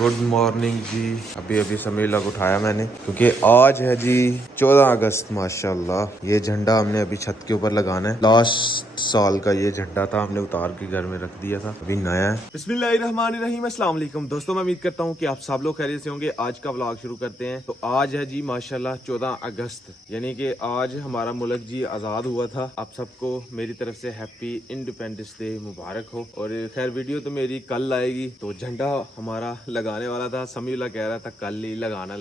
Good morning जी। अभी अभी समीला को उठाया मैंने क्योंकि आज है जी 14 अगस्त। माशाल्लाह ये झंडा हमने अभी छत के ऊपर लगाना है। लास्ट साल का ये झंडा था, हमने उतार के घर में रख दिया था, अभी नया है। बिस्मिल्लाहिर्रहमानिर्रहीम, अस्सलाम वालेकुम दोस्तों, मैं उम्मीद करता हूँ कि आप सब लोग खैरियत से होंगे। आज का व्लॉग शुरू करते हैं। तो आज है जी माशाल्लाह 14 अगस्त, यानी कि आज हमारा मुल्क जी आज़ाद हुआ था। आप सबको मेरी तरफ से हैप्पी इंडिपेंडेंस डे मुबारक हो। और खैर वीडियो तो मेरी कल आएगी। तो झंडा हमारा लगाने वाला था, समीउल्लाह कह रहा था कल ही लगाना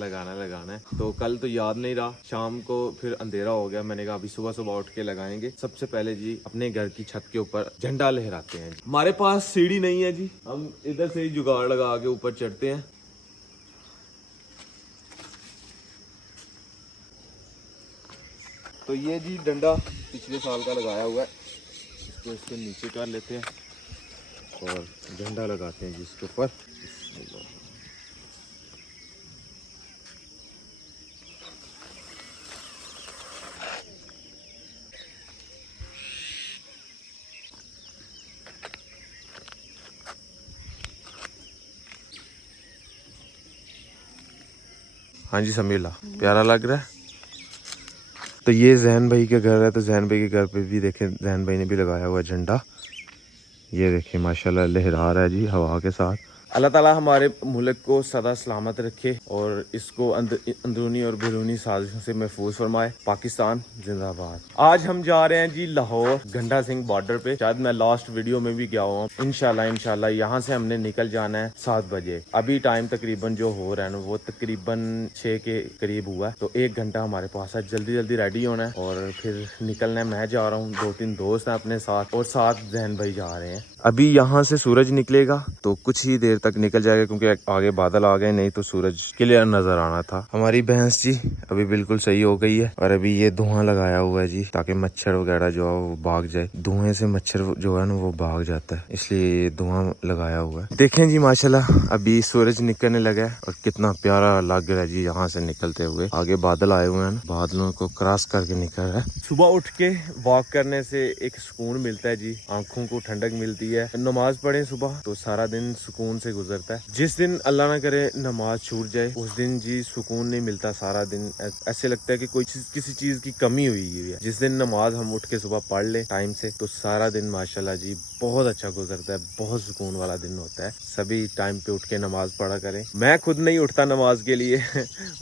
है। तो कल तो याद नहीं रहा, शाम को फिर अंधेरा हो गया। मैंने कहा अभी सुबह सुबह उठ के लगाएंगे। सबसे पहले जी अपने घर की छत के ऊपर झंडा लहराते हैं। हमारे पास सीढ़ी नहीं है जी, हम इधर से ही जुगाड़ लगा के ऊपर चढ़ते हैं। तो ये जी डंडा पिछले साल का लगाया हुआ है, इसको इसके नीचे कर लेते हैं और झंडा लगाते हैं जी इसके ऊपर। हाँ जी समीला, प्यारा लग रहा है। तो ये जैन भाई के घर है, तो जैन भाई के घर पे भी देखें, जैन भाई ने भी लगाया हुआ झंडा। ये देखिए माशाल्लाह लहरा रहा है जी हवा के साथ। अल्लाह ताला हमारे मुल्क को सदा सलामत रखे और इसको अंदरूनी और बैरूनी साजिशों से महफूज फरमाए। पाकिस्तान जिंदाबाद। आज हम जा रहे हैं जी लाहौर गंडा सिंह बॉर्डर पे। शायद मैं लास्ट वीडियो में भी गया हुआ हूँ। इंशाल्लाह यहाँ से हमने निकल जाना है 7 बजे। अभी टाइम तकरीबन जो हो रहा है ना वो तकरीबन 6 के करीब हुआ है। तो 1 घंटा हमारे पास है, जल्दी रेडी होना है और फिर निकलना है। मैं जा रहा हूँ, 2-3 दोस्त हैं अपने साथ और 7 जहन भाई जा रहे हैं। अभी यहाँ से सूरज निकलेगा तो कुछ ही देर तक निकल जाएगा क्योंकि आगे बादल आ गए, नहीं तो सूरज क्लियर नजर आना था। हमारी भैंस जी अभी बिल्कुल सही हो गई है और अभी ये धुआं लगाया हुआ है जी ताकि मच्छर वगैरह जो है वो भाग जाए। धुएं से मच्छर जो है ना वो भाग जाता है, इसलिए ये धुआं लगाया हुआ है। देखें जी माशाल्लाह अभी सूरज निकलने लगा है और कितना प्यारा लग रहा है जी यहाँ से निकलते हुए। आगे बादल आए हुए हैं, बादलों को क्रॉस करके निकल रहा है। सुबह उठ के वॉक करने से एक सुकून मिलता है जी, आंखों को ठंडक मिलती है। नमाज पढ़े सुबह तो सारा दिन सुकून से गुजरता है। जिस दिन अल्लाह ना करे नमाज छूट जाए उस दिन जी सुकून नहीं मिलता। सारा दिन ऐसे लगता है कि कोई किसी चीज की कमी हुई है। जिस दिन नमाज हम उठ के सुबह पढ़ ले टाइम से तो सारा दिन माशाल्लाह जी बहुत अच्छा गुजरता है, बहुत सुकून वाला दिन होता है। सभी टाइम पे उठ के नमाज पढ़ा करें। मैं खुद नहीं उठता नमाज के लिए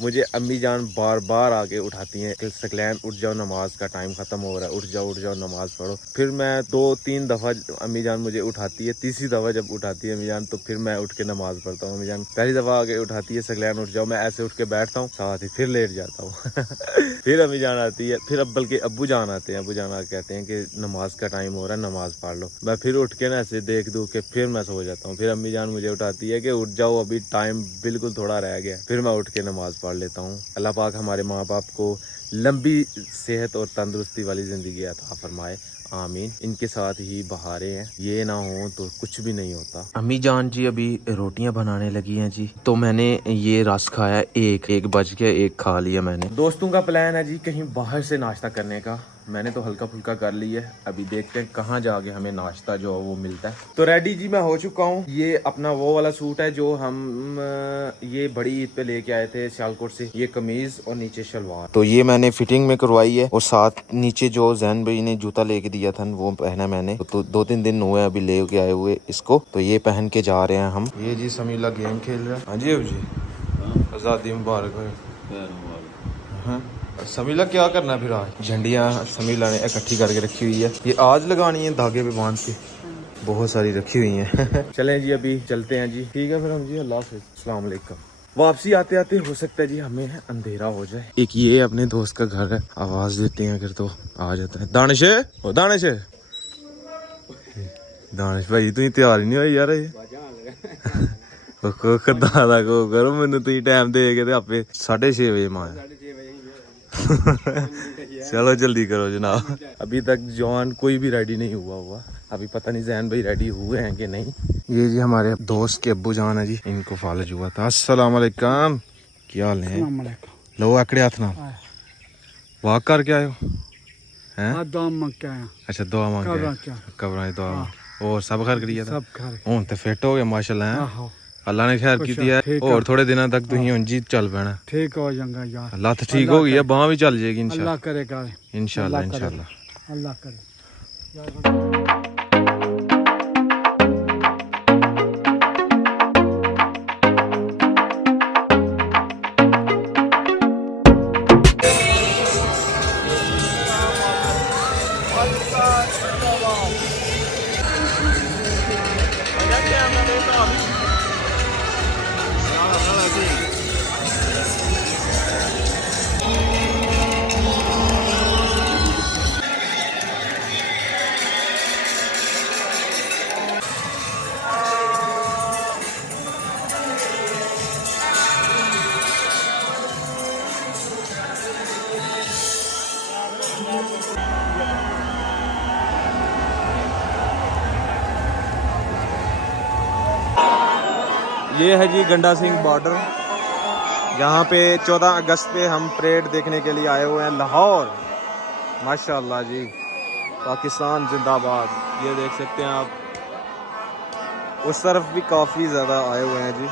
मुझे अम्मी जान बार बार आके उठाती हैं कि सकलैन उठ जाओ, नमाज का टाइम खत्म हो रहा है, उठ जाओ नमाज पढ़ो। फिर मैं 2-3 दफा अम्मी जान मुझे उठाती है, तीसरी दफा जब उठाती है अम्मी जान तो फिर मैं उठ के नमाज पढ़ता हूँ। अम्मी जान पहली दफा आके उठाती है सकलैन उठ जाओ, मैं ऐसे उठ के बैठता हूँ, साथ ही फिर लेट जाता हूँ फिर अम्मी जान आती है, फिर अब बल्कि अब्बू जान आते हैं। अब्बू जान आके कहते हैं कि नमाज का टाइम हो रहा है, नमाज पढ़ लो। मैं फिर उठ के ना ऐसे देख दूं के फिर मैं सो जाता हूँ। फिर अम्मी जान मुझे उठाती है कि उठ जाओ, अभी टाइम बिल्कुल थोड़ा रह गया। फिर मैं उठ के नमाज पढ़ लेता हूँ। अल्लाह पाक हमारे माँ बाप को लंबी सेहत और तंदुरुस्ती वाली जिंदगी अता फरमाए, आमीन। इनके साथ ही बहारें हैं, ये ना हो तो कुछ भी नहीं होता। अम्मी जान जी अभी रोटियां बनाने लगी हैं जी, तो मैंने ये रस खाया, एक बज गया, एक खा लिया मैंने। दोस्तों का प्लान है जी कहीं बाहर से नाश्ता करने का। मैंने तो हल्का फुल्का कर लिया है, अभी देखते हैं कहाँ जाके हमें नाश्ता जो है वो मिलता है। तो रेडी जी मैं हो चुका हूँ। ये अपना वो वाला सूट है जो हम ये बड़ी ईद पे लेके आए थे सियालकोट से। ये कमीज और नीचे शलवार, तो ये मैंने फिटिंग में करवाई है और साथ नीचे जो जैन भाई ने जूता लेके दिया था वो पहना मैंने। तो 2-3 दिन हुए अभी लेके आए हुए इसको, तो ये पहन के जा रहे हैं हम। ये जी समीला गेम खेल रहा है। हाँ जी अब जी आजादी मुबारक हो। समीला क्या करना है फिर आज? झंडियाँ समीला ने इकट्ठी करके रखी हुई है, ये आज लगानी है धागे पे बांध के, बहुत सारी रखी हुई हैं चलें जी अभी चलते हैं जी। ठीक है फिर हम जी, अल्लाह हाफिज़, अस्सलाम वालेकुम। वापसी आते आते हो सकता है जी हमें अंधेरा हो जाए। एक ये अपने दोस्त का घर है, आवाज देते हैं अगर तो आ जाता है। दानिश ओ दानिश भाई तू तैयार ही नहीं हुई यार दादा को करो मैंने तुम टाइम दे के आपे 6:30 बजे मां चलो जल्दी करो जनाब। अभी तक जवान कोई भी रेडी नहीं हुआ। अभी पता नहीं जैन भाई रेडी हुए हैं कि नहीं। ये जी हमारे दोस्त के अब्बू जान है जी, इनको फालज हुआ था। अस्सलाम वालेकुम, क्या हाल है? लो आकड़े हाथ ना वाक करके आयो हैं? अच्छा दुआ मांग के कब्र दुआ और सब घर करिए था हूं ते फिट हो गया माशाल्लाह है। अल्लाह ने खैर की है और थोड़े दिनों तक तुम उंज ही चल पैना। ठीक हो जाऊंगा यार, लत ठीक हो गई है, बांह भी चल जाएगी अल्लाह करेगा, इंशाल्लाह इंशाल्लाह। अल्लाह करे। ये है जी गंडा सिंह बॉर्डर, यहाँ पे 14 अगस्त पे हम परेड देखने के लिए आए हुए हैं लाहौर। माशाल्लाह जी, पाकिस्तान जिंदाबाद। ये देख सकते हैं आप, उस तरफ भी काफ़ी ज़्यादा आए हुए हैं जी।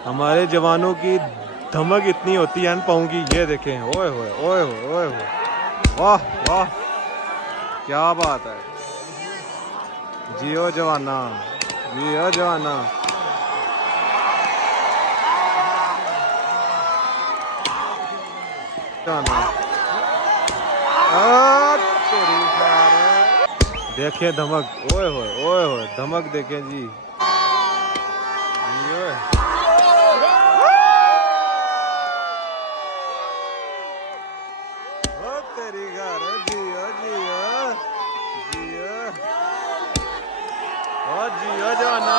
हमारे जवानों की धमक इतनी होती है पाँव की, ये देखें। ओए होए ओए होए ओए होए, वाह वाह, क्या बात है। जियो जवाना, जियो जवाना। देखें धमक, ओए होए धमक देखें जी। तेरी घर जियो जियो जियो, ओ जियो जाना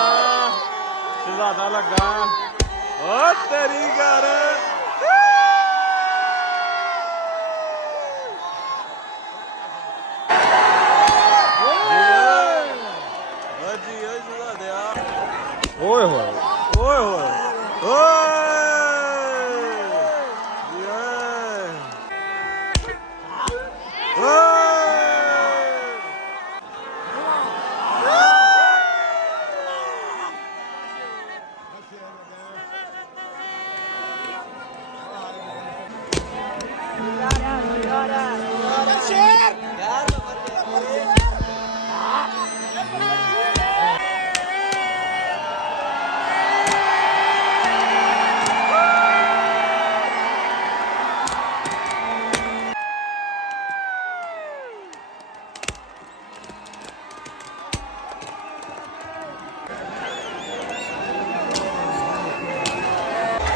शहजादा लगा, ओ तेरी घर। जियो शहजादा, ओए होए ओए होए ओए।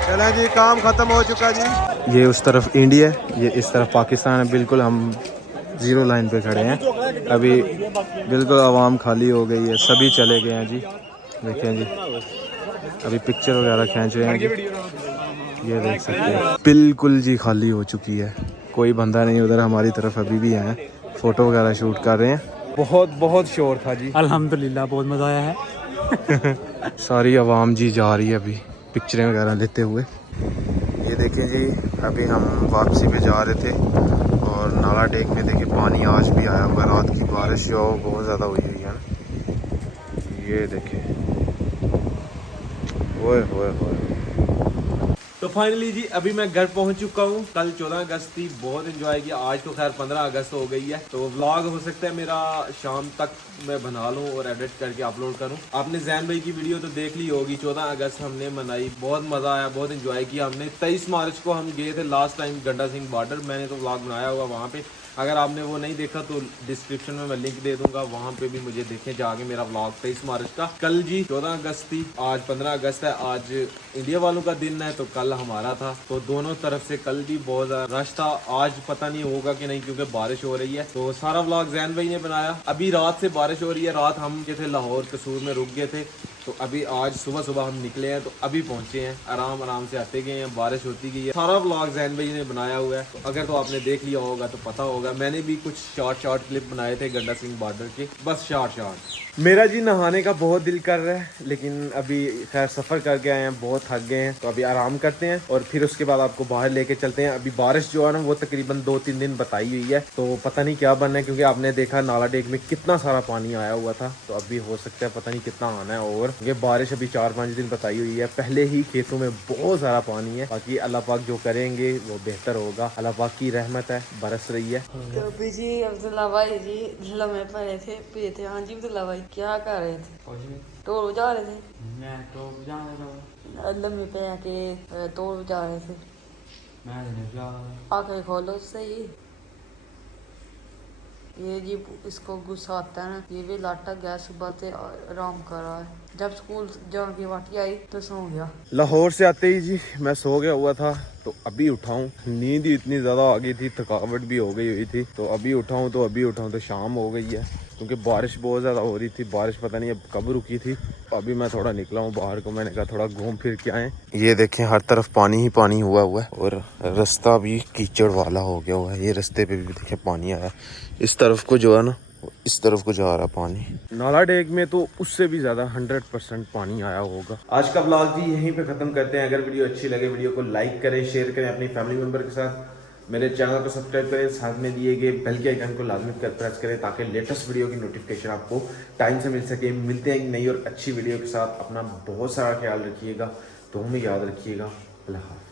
चला जी, काम ख़त्म हो चुका जी। ये उस तरफ इंडिया है, ये इस तरफ पाकिस्तान है। बिल्कुल हम ज़ीरो लाइन पे खड़े हैं। अभी बिल्कुल आवाम खाली हो गई है, सभी चले गए हैं जी। देखें जी, अभी पिक्चर वगैरह खींच रहे हैं जी। ये देख सकते हैं, बिल्कुल जी खाली हो चुकी है, कोई बंदा नहीं उधर। हमारी तरफ अभी भी हैं, फ़ोटो वगैरह शूट कर रहे हैं। बहुत शोर था जी। अल्हम्दुलिल्लाह बहुत मज़ा आया है। सारी आवाम जी जा रही है अभी पिक्चरें वगैरह लेते हुए। ये देखें देखें जी, अभी हम वापसी पे जा रहे थे और नाला डेक में देखिए पानी आज भी आया हुआ। रात की बारिश जो बहुत ज़्यादा हुई हुई है ना, ये देखें। ओए होए होए। तो फाइनली जी अभी मैं घर पहुंच चुका हूं। कल 14 अगस्त थी, बहुत एंजॉय किया। आज तो खैर 15 अगस्त हो गई है, तो व्लॉग हो सकता है मेरा शाम तक मैं बना लूं और एडिट करके अपलोड करूं। आपने जैन भाई की वीडियो तो देख ली होगी। 14 अगस्त हमने मनाई, बहुत मजा आया, बहुत एंजॉय किया हमने। 23 मार्च को हम गए थे लास्ट टाइम गंडा सिंह बॉर्डर, मैंने तो व्लॉग बनाया हुआ वहाँ पे। अगर आपने वो नहीं देखा तो डिस्क्रिप्शन में मैं लिंक दे दूंगा, वहाँ पे भी मुझे देखें जाके मेरा व्लॉग 23 मार्च का। कल जी 14 अगस्त थी, आज 15 अगस्त है। आज इंडिया वालों का दिन है तो कल हमारा था, तो दोनों तरफ से कल भी बहुत ज्यादा रश था। आज पता नहीं होगा कि नहीं क्योंकि बारिश हो रही है। तो सारा व्लॉग जैन भाई ने बनाया। अभी रात से बारिश हो रही है। रात हम जो थे लाहौर कसूर में रुक गए थे, तो अभी आज सुबह सुबह हम निकले हैं, तो अभी पहुंचे हैं। आराम आराम से आते गए हैं, बारिश होती गई है। सारा व्लॉग जैन भाई ने बनाया हुआ है, तो अगर तो आपने देख लिया होगा तो पता होगा। मैंने भी कुछ शॉर्ट क्लिप बनाए थे गंडा सिंह बॉर्डर के, बस शॉर्ट। मेरा जी नहाने का बहुत दिल कर रहा है, लेकिन अभी खैर सफ़र करके आए हैं, बहुत थक गए हैं, तो अभी आराम करते हैं और फिर उसके बाद आपको बाहर लेके चलते हैं। अभी बारिश जो है ना वो तकरीबन 2-3 दिन बताई हुई है, तो पता नहीं क्या बनना है, क्योंकि आपने देखा नाला डेक में कितना सारा पानी आया हुआ था। तो अभी हो सकता है पता नहीं कितना आना है, और ये बारिश अभी 4-5 दिन बताई हुई है। पहले ही खेतों में बहुत सारा पानी है, बाकी अल्लाह पाक जो करेंगे वो बेहतर होगा। अल्लाह पाक की रहमत है, बरस रही है। तो जी अब्दुल्ला भाई जी लम्हे पड़े थे, पिए थे। हाँ जी अब्दुल्ला भाई क्या कर रहे थे? टोल जा रहे थे? मैं तो जा रहा हूँ। लम्हे पे के टोल जा रहे थे। मैं नहीं जा रहा। आंखें खोलो सही। ये जी इसको गुस्सा आता है ना, ये भी लाटा गया, सुबह से आराम कर रहा है। जब स्कूल जाके वाटी आई तो सो गया। लाहौर से आते ही जी मैं सो गया हुआ था, तो अभी उठाऊं। नींद ही इतनी ज़्यादा आ गई थी, थकावट भी हो गई हुई थी, तो अभी उठाऊं तो शाम हो गई है, क्योंकि बारिश बहुत ज़्यादा हो रही थी। बारिश पता नहीं अब कब रुकी थी। अभी मैं थोड़ा निकला हूँ बाहर को, मैंने कहा थोड़ा घूम फिर के आए। ये देखें हर तरफ पानी ही पानी हुआ हुआ है, और रास्ता भी कीचड़ वाला हो गया हुआ है। ये रास्ते पे भी देखें पानी आया, इस तरफ को जो है ना इस तरफ को जा रहा पानी। नाला डेक में तो उससे भी ज्यादा 100% पानी आया होगा। आज का ब्लॉग भी यहीं पे खत्म करते हैं। अगर वीडियो अच्छी लगे वीडियो को लाइक करें, शेयर करें अपनी फैमिली मेंबर के साथ। मेरे चैनल को सब्सक्राइब करें, साथ में दिए गए बेल के आइकन को लाजमी प्रेस करें, ताकि लेटेस्ट वीडियो की नोटिफिकेशन आपको टाइम से मिल सके। मिलते हैं एक नई और अच्छी वीडियो के साथ। अपना बहुत सारा ख्याल रखिएगा, तो हमें याद रखिएगा। अल्लाह हाफ़िज़।